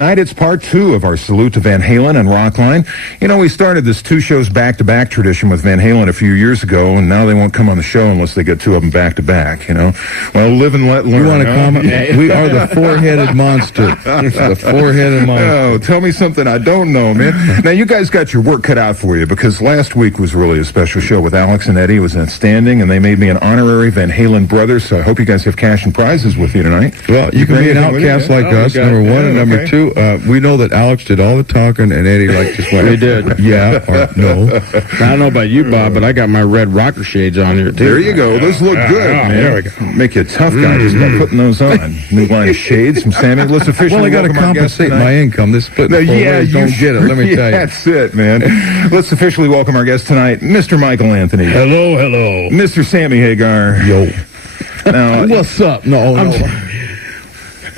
Tonight, it's part 2 of our salute to Van Halen and Rockline. You know, we started this 2 shows back-to-back tradition with Van Halen a few years ago, and now they won't come on the show unless they get 2 of them back-to-back, you know. Well, live and let learn. You want to comment? We are the four-headed monster. The four-headed monster. Oh, tell me something I don't know, man. Now, you guys got your work cut out for you, because last week was really a special show with Alex and Eddie. It was outstanding, and they made me an honorary Van Halen brother, so I hope you guys have cash and prizes with you tonight. Well, you can be an outcast like us, number one, and number 2. We know that Alex did all the talking, and Eddie just went. We did. Yeah or no. I don't know about you, Bob, but I got my red rocker shades on here, too. There you go. Those look good, man. There we go. Make you a tough guy just by putting those on. New line of shades from Sammy. Let's officially Well, I got to compensate my income. This split don't get it, let me tell you. That's it, man. Let's officially welcome our guest tonight, Mr. Michael Anthony. Hello, hello. Mr. Sammy Hagar. Yo. Now, what's up? No.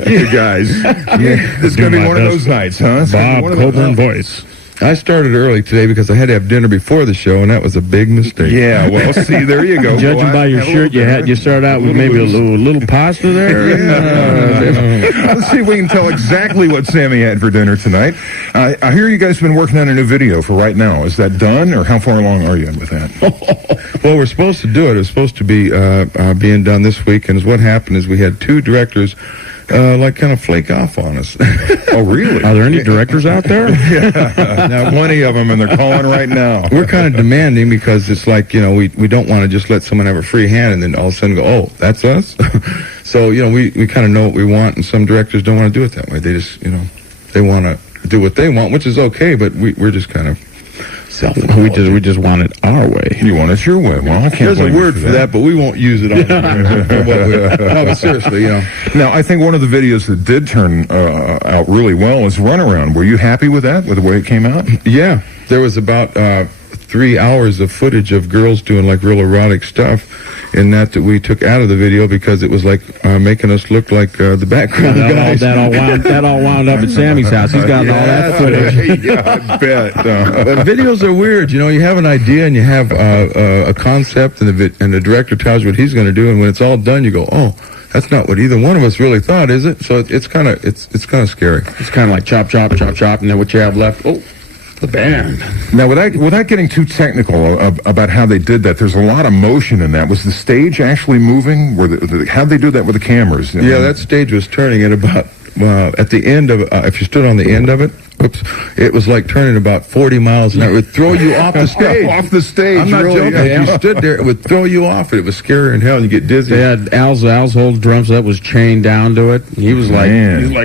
You guys. This is going to be one of those nights, huh? Bob Coburn voice. I started early today because I had to have dinner before the show, and that was a big mistake. Yeah, well, see, there you go. Judging by your shirt, you started out with maybe a little pasta there. Let's see if we can tell exactly what Sammy had for dinner tonight. I hear you guys have been working on a new video for right now. Is that done, or how far along are you with that? Well, we're supposed to do it. It was supposed to be being done this week, and what happened is we had 2 directors kind of flake off on us. Oh, really? Are there any directors out there? Yeah, now 20 of them, and they're calling right now. We're kind of demanding because it's like, we don't want to just let someone have a free hand and then all of a sudden go, oh, that's us? So, we kind of know what we want, and some directors don't want to do it that way. They just, they want to do what they want, which is okay, but we're just kind of self-involved. We just want it our way. You want it your way. Well, I can't There's a word for that, but we won't use it on No, but seriously, Now, I think one of the videos that did turn out really well is Runaround. Were you happy with that, with the way it came out? Yeah. There was about 3 hours of footage of girls doing like real erotic stuff in that we took out of the video because it was like making us look like the background guys. That all wound up at Sammy's house. He's got all that footage. Yeah, I bet. But videos are weird. You have an idea and you have a concept, and the director tells you what he's going to do, and when it's all done, you go, oh, that's not what either one of us really thought, is it? So it's kind of scary. It's kind of like chop, chop, chop, chop, and then what you have left, the band. Now, without getting too technical about how they did that, there's a lot of motion in that. Was the stage actually moving? How'd they do that with the cameras? Yeah, that stage was turning at about, at the end of, if you stood on the end of it, it was like turning about 40 miles an hour. It would throw you off the stage. Off the stage, I'm not really, joking. yeah. If you stood there, it would throw you off. It was scary in hell, and you get dizzy. They had Al's old drums that was chained down to it. He was like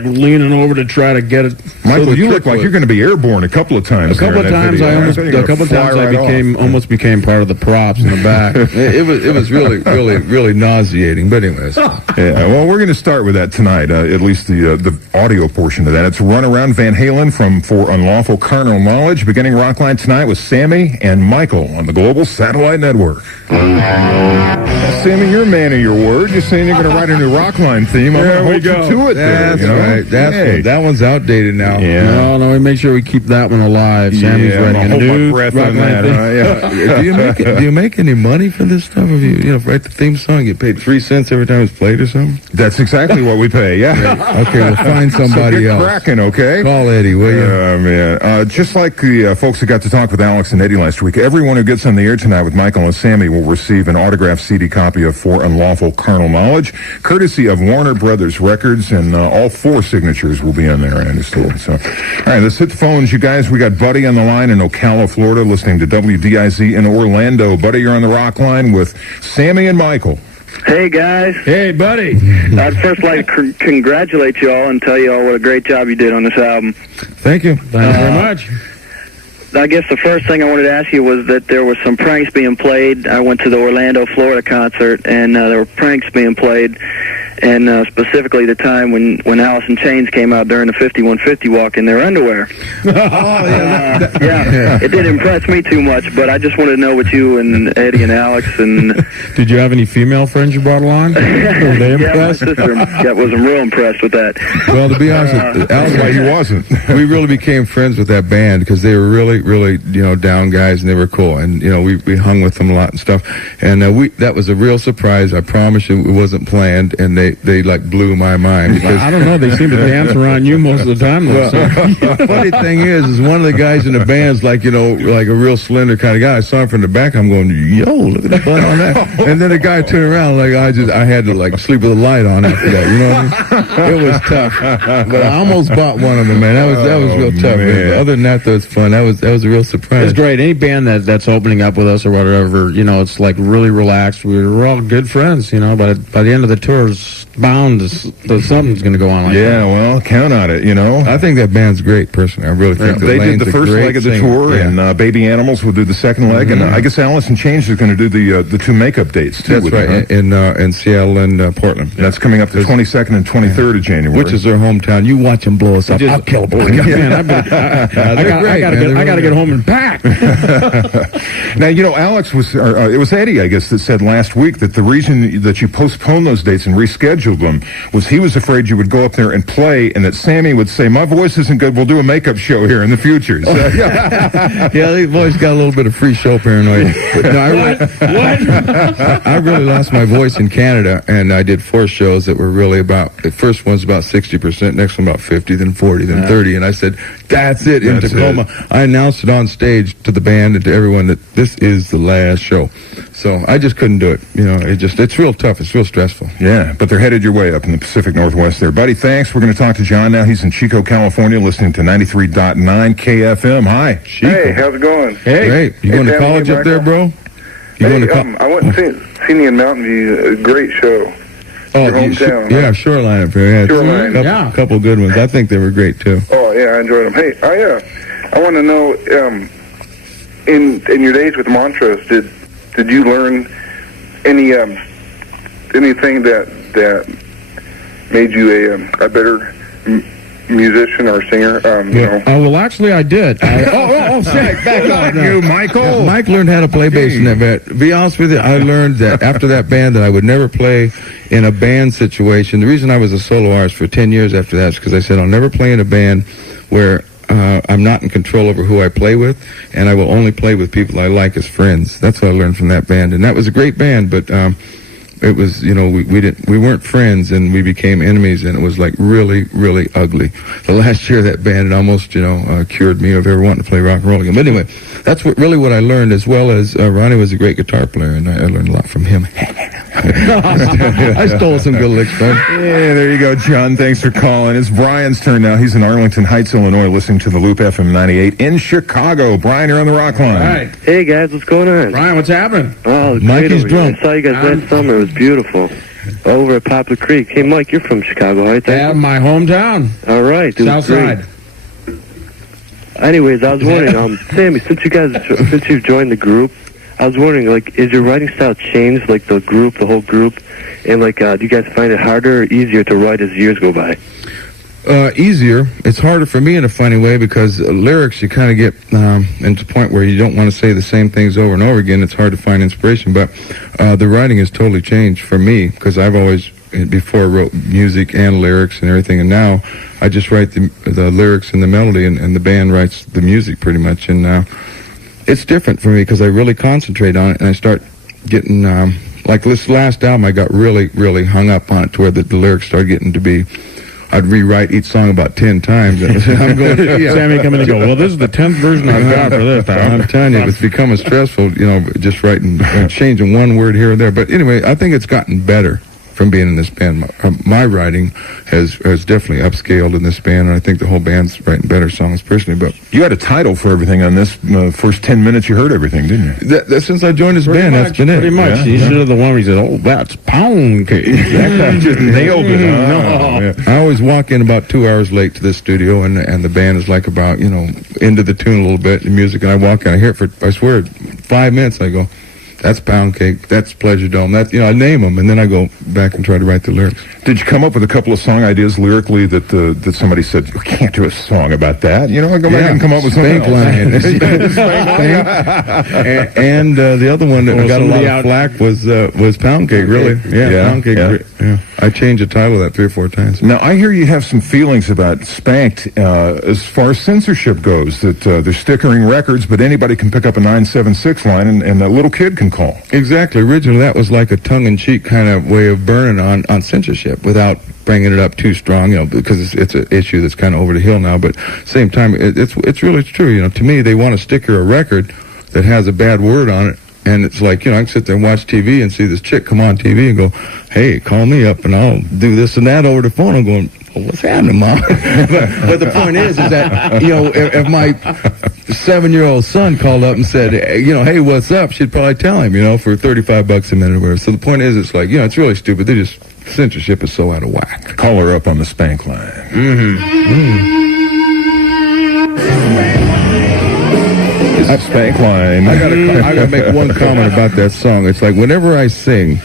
leaning over to try to get it. Michael, you look like you're going to be airborne a couple of times. A couple of times I almost became part of the props in the back. It was really, really, really nauseating. But anyways, yeah. Well, we're going to start with that tonight. At least the audio portion of that. It's Runaround Van Halen from For Unlawful Carnal Knowledge, beginning Rockline tonight with Sammy and Michael on the Global Satellite Network. Sammy, you're a man of your word. You're saying you're going to write a new Rockline theme. I'm going to hold you to it. That's right. That one's outdated now. Yeah. No, we make sure we keep that one alive. Sammy's writing a new Rockline theme. Do you make any money for this stuff? If you write the theme song, get paid 3 cents every time it's played or something? That's exactly what we pay. Yeah. Okay, we'll find somebody so else. Cracking, okay? Call Eddie, will you? Man. Just like the folks who got to talk with Alex and Eddie last week, everyone who gets on the air tonight with Michael and Sammy will receive an autographed CD copy of For Unlawful Carnal Knowledge, courtesy of Warner Brothers Records, and all 4 signatures will be on there, I understand. So, all right, let's hit the phones, you guys. We got Buddy on the line in Ocala, Florida, listening to WDIZ in Orlando. Buddy, you're on the Rock Line with Sammy and Michael. Hey, guys. Hey, buddy. I'd first like to congratulate you all and tell you all what a great job you did on this album. Thank you. Thank you very much. I guess the first thing I wanted to ask you was that there were some pranks being played. I went to the Orlando, Florida concert, and there were pranks being played, and specifically the time when Alice in Chains came out during the 5150 walk in their underwear. Yeah, it didn't impress me too much, but I just wanted to know what you and Eddie and Alex and... Did you have any female friends you brought along? Were they impressed? Yeah, my sister wasn't real impressed with that. Well, to be honest, Alex, he wasn't. We really became friends with that band because they were really, down guys, and they were cool. And, we hung with them a lot and stuff. And that was a real surprise. I promise you, it wasn't planned. And they like blew my mind. Because I don't know. They seem to dance around you most of the time. Though, so. The funny thing is one of the guys in the band's like, like a real slender kind of guy. I saw him from the back. I'm going, yo, look at the butt on that. And then the guy turned around like I had to like sleep with a light on after that. You know what I mean? It was tough. But I almost bought one of them, man. That was real tough. Man. Other than that, though, it's fun. That was a real surprise. It's great. Any band that's opening up with us or whatever, it's like really relaxed. We're all good friends, but by the end of the tour, it's bound to something's going to go on like that. Yeah, well, count on it, I think that band's great, personally. I really think they did the first leg of the tour, and Baby Animals will do the second leg, and I guess Allison Change is going to do the two makeup dates, too. That's right, in Seattle and Portland. Yeah. That's coming up the 22nd and 23rd of January. Which is their hometown. You watch them blow us up. I'll kill a boy. I got to get home and pack. Now, Alex it was Eddie, I guess, that said last week that the reason that you postponed those dates and rescheduled them was he was afraid you would go up there and play, and that Sammy would say, "My voice isn't good. We'll do a makeup show here in the future." So, these boys got a little bit of free show paranoia. But no, I really lost my voice in Canada, and I did 4 shows that were really the first one's about 60%, next one about 50, then 40, then 30, and I said, that's it in Tacoma. I announced it on stage to the band and to everyone that this is the last show. So I just couldn't do it. It's real tough. It's real stressful. Yeah, but they're headed your way up in the Pacific Northwest there. Buddy, thanks. We're going to talk to John now. He's in Chico, California, listening to 93.9 KFM. Hi. Chico. Hey, how's it going? Hey. Great. You going to college up there, bro? I went and seen you in Mountain View. A great show. Oh, your hometown. Shoreline up there. Yeah, Shoreline. A couple good ones. I think they were great, too. Oh, yeah, I enjoyed them. Hey, I want to know, in your days with Montrose, did you learn anything that made you a better musician or singer? Well, actually, I did. Back on you, Michael. Mike learned how to play bass in that band. To be honest with you, I learned that after that band that I would never play in a band situation. The reason I was a solo artist for 10 years after that is because I said I'll never play in a band where I'm not in control over who I play with, and I will only play with people I like as friends. That's what I learned from that band, and that was a great band, but it was, we weren't friends, and we became enemies, and it was like really, really ugly. The last year of that band, it almost, cured me of ever wanting to play rock and roll again. But anyway, that's what I learned, as well as Ronnie was a great guitar player, and I learned a lot from him. I stole some good licks, man. Yeah, there you go, John. Thanks for calling. It's Brian's turn now. He's in Arlington Heights, Illinois, listening to the Loop FM 98 in Chicago. Brian, you're on the Rockline. All right. Hey, guys, what's going on? Brian, what's happening? Oh, Mikey's drunk. I saw you guys last summer. It was beautiful. Over at Poplar Creek. Hey, Mike, you're from Chicago, right? Yeah, my hometown. All right. South side. Anyways, I was wondering, Sammy, since you've joined the group, I was wondering, is your writing style changed, the whole group? And, do you guys find it harder or easier to write as years go by? Easier. It's harder for me in a funny way because lyrics, you kind of get into the point where you don't want to say the same things over and over again. It's hard to find inspiration. But the writing has totally changed for me because I've always, before, wrote music and lyrics and everything. And now I just write the lyrics and the melody, and the band writes the music pretty much. And it's different for me because I really concentrate on it, and I start getting, like this last album, I got really, really hung up on it to where the lyrics started getting to be, I'd rewrite each song about 10 times. I'm going, Sammy come in and go, well, this is the 10th version I've got for this. I'm telling you, it's becoming stressful, just writing, changing one word here or there. But anyway, I think it's gotten better from being in this band. My writing has definitely upscaled in this band, and I think the whole band's writing better songs personally. But you had a title for everything on this. First 10 minutes you heard everything, didn't you? That since I joined this band, that's been it. Pretty much. You should have the one where he said, oh, that's pound cake. Exactly. Just nailed it. No. I always walk in about 2 hours late to this studio, and the band is like about, into the tune a little bit, the music, and I walk in, I hear it for, I swear, 5 minutes, I go, that's Pound Cake, that's Pleasure Dome, that, I name them, and then I go back and try to write the lyrics. Did you come up with a couple of song ideas lyrically that somebody said, you can't do a song about that? I go back and come up with something else. And the other one that got a lot of flack was Pound Cake, really. Yeah, Pound Cake. Yeah. I changed the title of that 3 or 4 times. Now, I hear you have some feelings about Spanked as far as censorship goes, that they're stickering records, but anybody can pick up a 976 line and a little kid can call. Exactly. Originally, that was like a tongue-in-cheek kind of way of burning on censorship without bringing it up too strong, because it's an issue that's kind of over the hill now. But same time, it's really true. To me, they want to sticker a record that has a bad word on it. And it's like, I can sit there and watch TV and see this chick come on TV and go, hey, call me up and I'll do this and that over the phone. I'm going, well, what's happening, Mom? but the point is that, if my 7-year-old son called up and said, hey, what's up? She'd probably tell him, for $35 a minute or whatever. So the point is, it's like, it's really stupid. Censorship is so out of whack. Call her up on the Spank line. Spank line. I gotta make one comment about that song. It's like whenever I sing,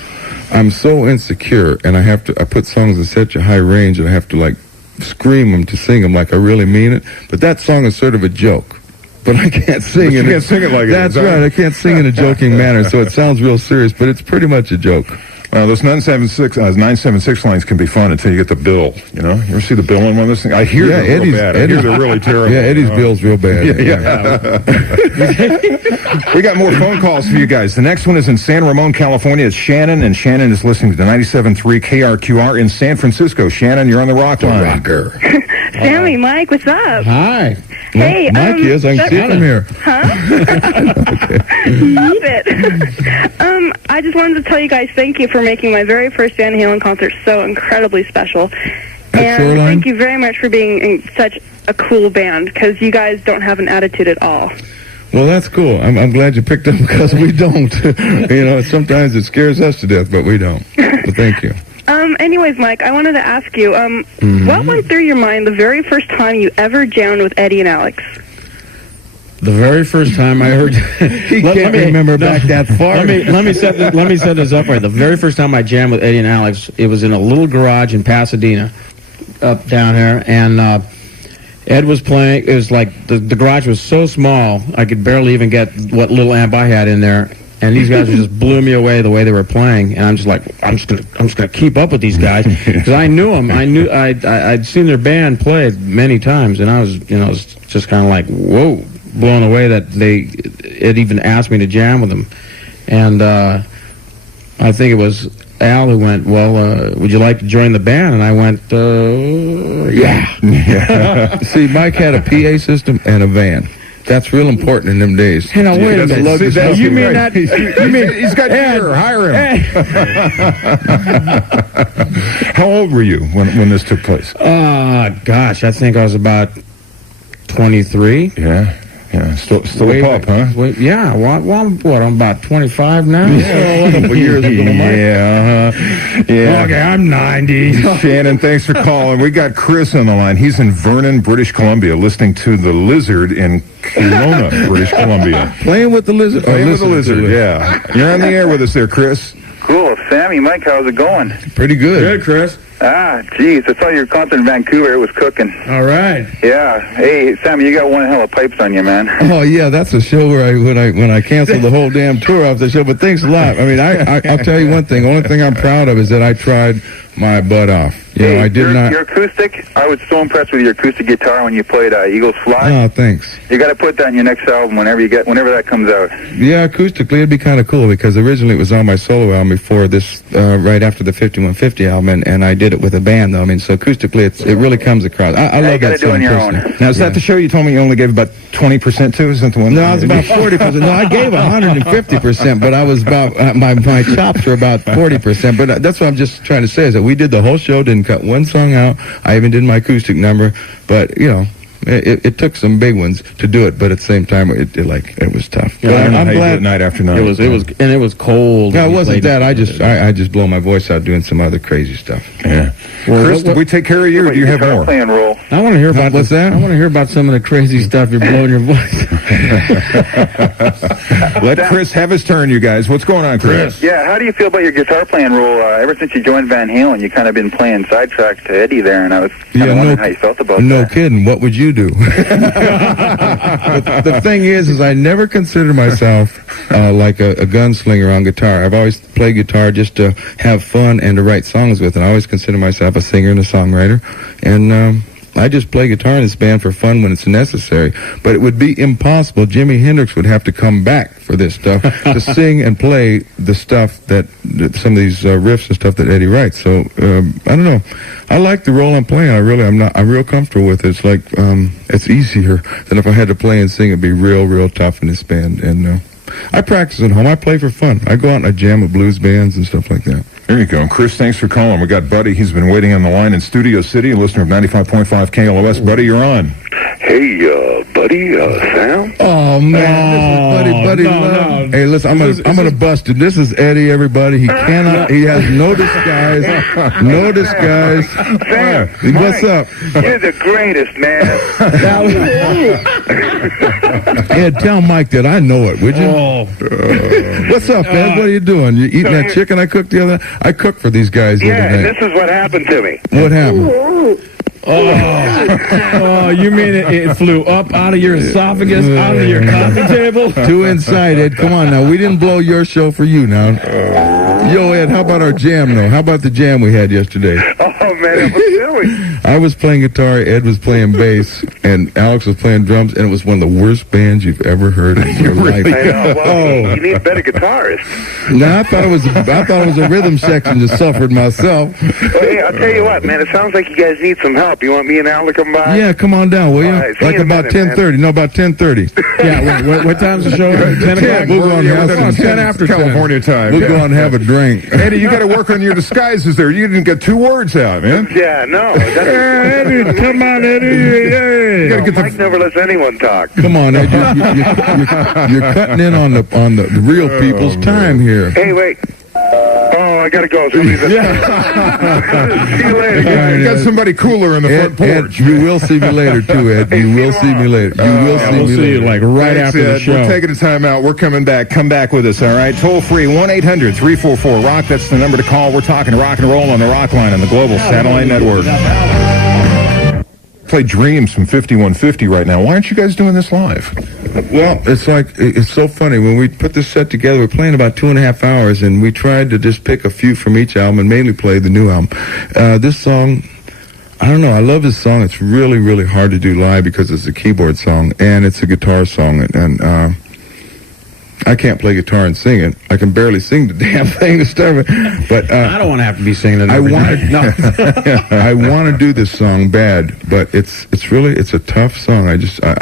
I'm so insecure, and I put songs in such a high range, and I have to like scream them to sing them like I really mean it. But that song is sort of a joke. But I can't sing it. You can't sing it like that's it. That's right. I can't sing in a joking manner, so it sounds real serious, but it's pretty much a joke. Well, those 976 lines can be fun until you get the bill. You ever see the bill on one of those things? I hear they're real bad. I hear they're really terrible. Yeah, Eddie's bill's real bad. We got more phone calls for you guys. The next one is in San Ramon, California. It's Shannon, and Shannon is listening to the 97.3 KRQR in San Francisco. Shannon, you're on the Rockline. Rocker. Sammy, Mike, what's up? Hi. Hey, Mike is. I can see him here. Huh? Stop it. I just wanted to tell you guys thank you for making my very first Van Halen concert so incredibly special. And thank you very much for being in such a cool band, because you guys don't have an attitude at all. Well, that's cool. I'm glad you picked up, because we don't. Sometimes it scares us to death, but we don't. But thank you. Anyways, Mike, I wanted to ask you, what went through your mind the very first time you ever jammed with Eddie and Alex? The very first time I heard, let me remember back that far. Let me set this up right. The very first time I jammed with Eddie and Alex, it was in a little garage in Pasadena, up down here, and Ed was playing. It was like the garage was so small I could barely even get what little amp I had in there. And these guys just blew me away the way they were playing, and I'm just like, I'm just gonna keep up with these guys, because I knew them. I'd seen their band play many times, and I was just kind of like, whoa, blown away that it even asked me to jam with them. And I think it was Al who went, well, would you like to join the band? And I went, yeah. See, Mike had a PA system and a van. That's real important in them days. Hey, now, wait a minute. You mean that? You mean he's got gear? Hire him. How old were you when this took place? Gosh, I think I was about 23. Yeah. Still a pup, huh? Yeah. Well, I'm about 25 now. Yeah. A couple years ago, Mike. Yeah. Okay, I'm 90. Shannon, thanks for calling. We got Chris on the line. He's in Vernon, British Columbia, listening to The Lizard in Kelowna, British Columbia. Playing with the lizard? Playing with the lizard, yeah. You're on the air with us there, Chris. Cool. Sammy, Mike, how's it going? Pretty good. Good, Chris. Geez, I saw your concert in Vancouver. It was cooking. All right. Yeah. Hey, Sammy, you got one hell of pipes on you, man. Oh yeah, that's a show where when I canceled the whole damn tour off the show. But thanks a lot. I mean, I'll tell you one thing. The only thing I'm proud of is that I tried my butt off. I did not. Your acoustic, I was so impressed with your acoustic guitar when you played Eagles Fly. Oh, thanks. You got to put that in your next album whenever that comes out. Yeah, acoustically it'd be kind of cool, because originally it was on my solo album before this, right after the 5150 album, and I did it with a band though. I mean, so acoustically it really comes across. I love that song. You got to do it on your own. Now, is that the show you told me you only gave about 20% to? Is that the one? No, I was about 40%. No, I gave 150%, but I was about my chops were about 40%. But that's what I'm just trying to say, is that we did the whole show, didn't cut one song out. I even did my acoustic number, but it took some big ones to do it. But at the same time, it was tough. Yeah, I'm glad night after night. It was cold. No, it wasn't that. I just blow my voice out doing some other crazy stuff. Yeah. Well, Chris, did we take care of you, or do you have more? Playing role. I want to hear about what's that? I want to hear about some of the crazy stuff you're blowing your voice. Let Chris have his turn, you guys. What's going on, Chris? Yeah, how do you feel about your guitar playing role? Ever since you joined Van Halen, you kind of been playing sidetracks to Eddie there, and I was kind of wondering how you felt about that. No kidding. What would you do? The thing is I never considered myself like a gunslinger on guitar. I've always played guitar just to have fun and to write songs with, and I always consider myself a singer and a songwriter. And I just play guitar in this band for fun when it's necessary. But it would be impossible. Jimi Hendrix would have to come back for this stuff to sing and play the stuff that some of these riffs and stuff that Eddie writes. So I don't know. I like the role I'm playing. I'm real comfortable with it. It's like it's easier than if I had to play and sing. It'd be real tough in this band. And I practice at home. I play for fun. I go out and I jam with blues bands and stuff like that. There you go. Chris, thanks for calling. We got Buddy. He's been waiting on the line in Studio City, a listener of 95.5 KLOS. Buddy, you're on. Hey, buddy, Sam? Oh, man. This is Buddy Love. Hey, listen, I'm gonna bust it. This is Eddie, everybody. He has no disguise. No disguise. Sam, what's up? You're the greatest, man. Ed, tell Mike that I know it, would you? What's up, Ed? What are you doing? You eating that chicken I cooked the other night? I cooked for these guys the other night. This is what happened to me. What happened? Oh, you mean it flew up out of your esophagus, out of your coffee table? Too inside, Ed. Come on now. We didn't blow your show for you now. Yo, Ed, how about our jam, though? How about the jam we had yesterday? Oh, man, it was silly. I was playing guitar, Ed was playing bass, and Alex was playing drums, and it was one of the worst bands you've ever heard in your life. I know. Well, you need a better guitarist. No, I thought it was a rhythm section that suffered myself. Well, hey, I'll tell you what, man, it sounds like you guys need some help. You want me and Al to come by? Yeah, come on down, will you? Right, like about 10:30. No, about 10:30. Yeah, what time's the show? 10 o'clock? We'll go and have 10 after California time. We'll go and have a drink. Eddie, you got to work on your disguises there. You didn't get 2 words out, man. Yeah, no. Eddie, come on, Eddie. You gotta get Mike never lets anyone talk. Come on, Ed. You're cutting in on the real people's time here. Hey, wait. Oh, I gotta go. See you later. You got somebody cooler in the front porch. Ed, you will see me later, too, Ed. You will see me later. You will see me later. We'll see you like right Thanks, after the Ed. show. We're taking a time out. We're coming back. Come back with us, all right? Toll free, 1-800-344-ROCK. That's the number to call. We're talking rock and roll on the Rockline on the Global Satellite Network. Play Dreams from 5150 right now. Why aren't you guys doing this live? Well, it's so funny. When we put this set together, we're playing about 2.5 hours, and we tried to just pick a few from each album and mainly play the new album. This song, I don't know. I love this song. It's really hard to do live because it's a keyboard song and it's a guitar song, and I can't play guitar and sing it. I can barely sing the damn thing to start with. But I don't want to have to be singing it. I want to do this song bad, but it's a tough song. I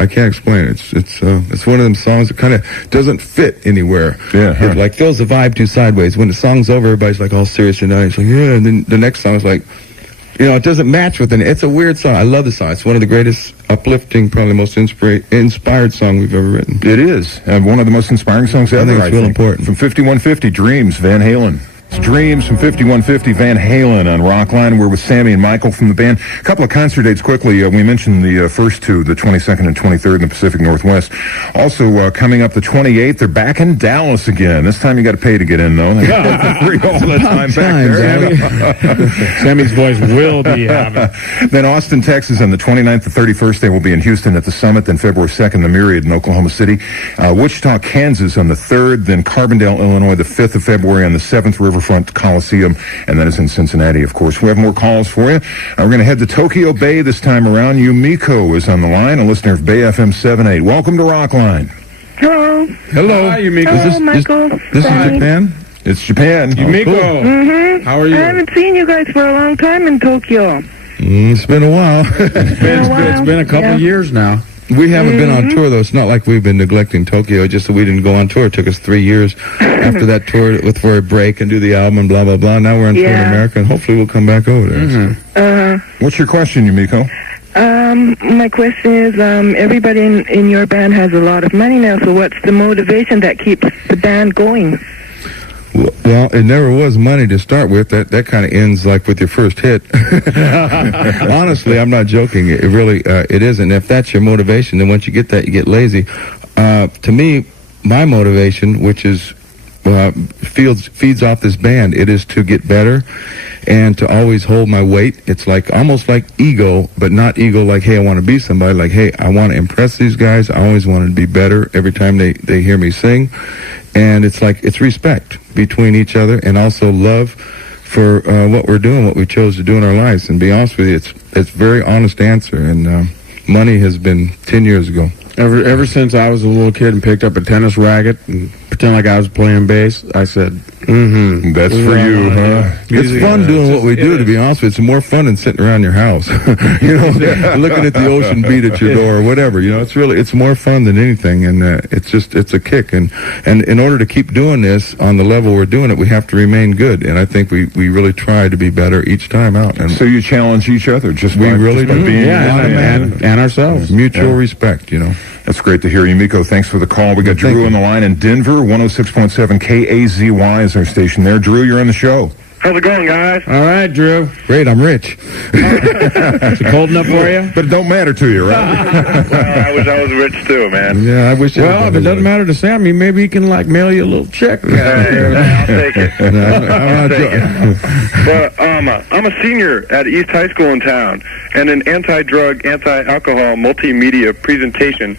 can't explain it. It's one of them songs that kind of doesn't fit anywhere. Yeah. It like throws the vibe too sideways. When the song's over, everybody's like all serious and nice, like yeah, and then the next song is like, it doesn't match with it. It's a weird song. I love the song. It's one of the greatest, uplifting, probably most inspired song we've ever written. It is. One of the most inspiring songs ever, I think it's real important. From 5150, Dreams, Van Halen. It's Dreams from 5150, Van Halen on Rockline. We're with Sammy and Michael from the band. A couple of concert dates quickly. We mentioned the first two, the 22nd and 23rd in the Pacific Northwest. Also, coming up the 28th, they're back in Dallas again. This time you got to pay to get in, though. Free all the time back there. Sammy's voice will be having. Then Austin, Texas on the 29th to 31st. They will be in Houston at the Summit. Then February 2nd, the Myriad in Oklahoma City. Wichita, Kansas on the 3rd. Then Carbondale, Illinois, the 5th of February on the 7th, Riverfront Coliseum, and that is in Cincinnati, of course. We have more calls for you. We're going to head to Tokyo Bay this time around. Yumiko is on the line, a listener of Bay FM 78. Welcome to Rockline. Hello. Hello. Hi, Yumiko. Hello, Michael. This is Japan? It's Japan. Yumiko. Cool. Mm-hmm. How are you? I haven't seen you guys for a long time in Tokyo. It's been a while. It's been a couple years now. We haven't been on tour, though. It's not like we've been neglecting Tokyo. Just that we didn't go on tour. It took us 3 years after that tour for a break and do the album and blah, blah, blah. Now we're on tour in America, and hopefully we'll come back over there. What's your question, Yumiko? My question is, everybody in your band has a lot of money now, so what's the motivation that keeps the band going? Well, it never was money to start with. That kind of ends like with your first hit. Honestly, I'm not joking. It really it isn't. If that's your motivation, then once you get that, you get lazy. to me, my motivation, which is feeds off this band, it is to get better and to always hold my weight. It's like almost like ego, but not ego like, hey, I want to be somebody. Like, hey, I want to impress these guys. I always want to be better every time they hear me sing. And it's like, it's respect between each other and also love for what we're doing, what we chose to do in our lives. And to be honest with you, it's very honest answer. And money has been 10 years ago. Ever since I was a little kid and picked up a tennis racket and pretend like I was playing bass, I said, that's for you, huh? It's fun doing what we do, to be honest with you. It's more fun than sitting around your house, looking at the ocean beat at your door or whatever. It's more fun than anything, and it's a kick. And in order to keep doing this on the level we're doing it, we have to remain good. And I think we really try to be better each time out. And so you challenge each other, just we by, really just by do. being and ourselves. Mutual respect, That's great to hear you, Miko. Thanks for the call. We got Drew on the line in Denver. 106.7 KAZY is our station there. Drew, you're on the show. How's it going, guys? All right, Drew. Great, I'm rich. Is it cold enough for you? But it don't matter to you, right? Well, I wish I was rich too, man. Yeah, I wish. Well, if it doesn't matter to Sammy, maybe he can mail you a little check. I'll take it. I'm not But I'm a senior at East High School in town, and an anti-drug, anti-alcohol multimedia presentation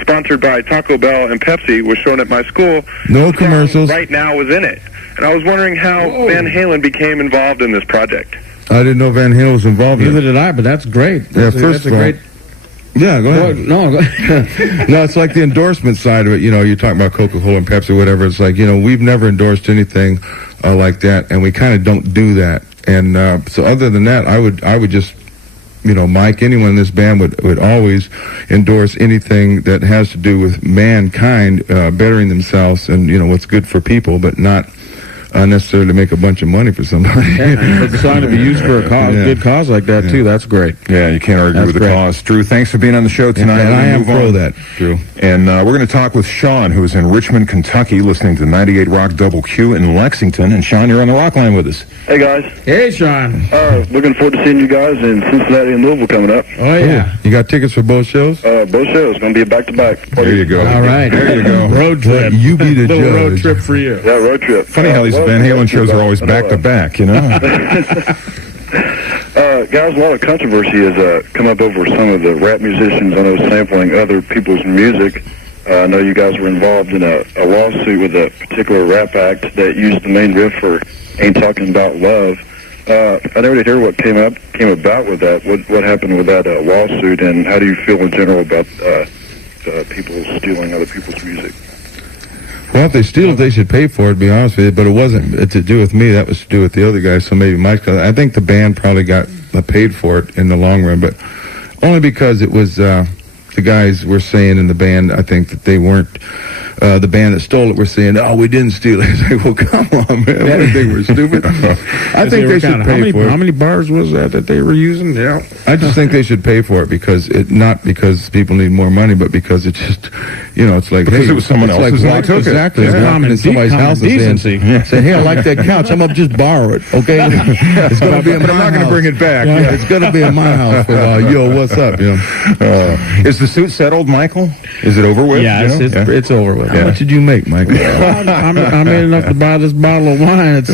sponsored by Taco Bell and Pepsi was shown at my school. No commercials. Right Now was in it. And I was wondering how Van Halen became involved in this project. I didn't know Van Halen was involved in it. Neither did I, but that's great. Yeah, first of all, yeah, go ahead. No, no, it's like the endorsement side of it. You're talking about Coca-Cola and Pepsi, whatever. It's like, we've never endorsed anything like that, and we kind of don't do that. And so other than that, I would just, Mike, anyone in this band would always endorse anything that has to do with mankind bettering themselves and, what's good for people, but not necessarily make a bunch of money for somebody. For the song to be used for a good cause like that, too, that's great. Yeah, you can't argue with the cause. Drew, thanks for being on the show tonight. And I am pro that, Drew. And we're going to talk with Sean, who is in Richmond, Kentucky, listening to 98 Rock Double Q in Lexington. And Sean, you're on the Rockline with us. Hey, guys. Hey, Sean. Looking forward to seeing you guys in Cincinnati and Louisville coming up. Oh, yeah. You got tickets for both shows? Both shows. Going to be a back-to-back. There you go. All right. There you go. Road trip. You be the little judge. road trip for you. Yeah, road trip. Funny how these Van Halen shows are always back-to-back, Guys, a lot of controversy has come up over some of the rap musicians. I know sampling other people's music. I know you guys were involved in a lawsuit with a particular rap act that used the main riff for "Ain't Talking About Love." I never did hear what came about with that. What happened with that lawsuit, and how do you feel in general about people stealing other people's music? Well, if they steal it, they should pay for it, to be honest with you. But it wasn't to do with me. That was to do with the other guys. So maybe Mike. I think the band probably got paid for it in the long run, but only because it was the guys were saying in the band. I think that they weren't the band that stole it. Were saying, "Oh, we didn't steal it." It's like, well, come on, man. What do you think we're stupid? I think they should pay for it. How many bars was that they were using? Yeah. I just think they should pay for it because not because people need more money, but because it's just, it's like, because hey, it was someone else's and they took it. Exactly. It's walking in somebody's house and saying, hey, I like that couch. I'm going to just borrow it, okay? It's going to be in my house. But I'm not going to bring it back. Yeah, it's going to be in my house for a while. Yo, what's up? Is the suit settled, Michael? Is it over with? Yeah, it's over with. How much did you make, Michael? I made enough to buy this bottle of wine.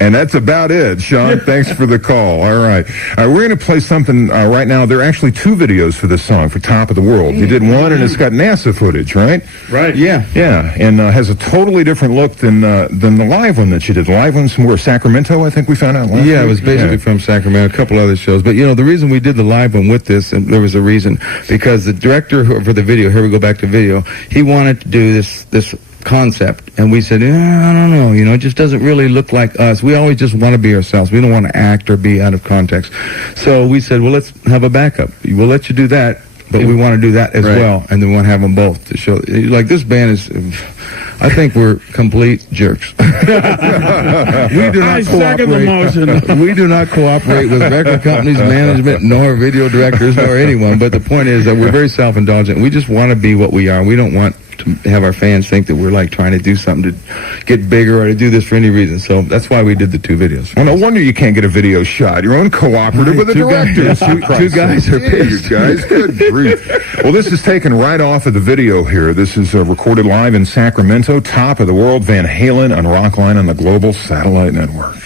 And that's about it. Sean, thanks for the call. All right. We're going to play something right now. There are actually two videos for this song, for Top of the World. You did one, and it's got NASA footage, right? Right. Yeah. Yeah, and has a totally different look than the live one that you did. The live one's more Sacramento, I think we found out last week. It was basically from Sacramento, a couple other shows. But, the reason we did the live one with this, and there was a reason, because the director for the video, here we go back to video, he wanted to do this concept, and we said, I don't know, it just doesn't really look like us. We always just want to be ourselves. We don't want to act or be out of context. So we said, well, let's have a backup. We'll let you do that, but we want to do that as well, and then we want to have them both to show. Like, this band is, I think we're complete jerks. We do not cooperate. We do not cooperate with record companies, management, nor video directors, nor anyone. But the point is that we're very self-indulgent. We just want to be what we are. We don't want to have our fans think that we're like trying to do something to get bigger or to do this for any reason. So that's why we did the 2 videos. Well, no wonder you can't get a video shot. Your own cooperative with the director. Two guys are pissed. You guys, good grief. Well, this is taken right off of the video here. This is recorded live in Sacramento, top of the world, Van Halen on Rockline on the Global Satellite Network.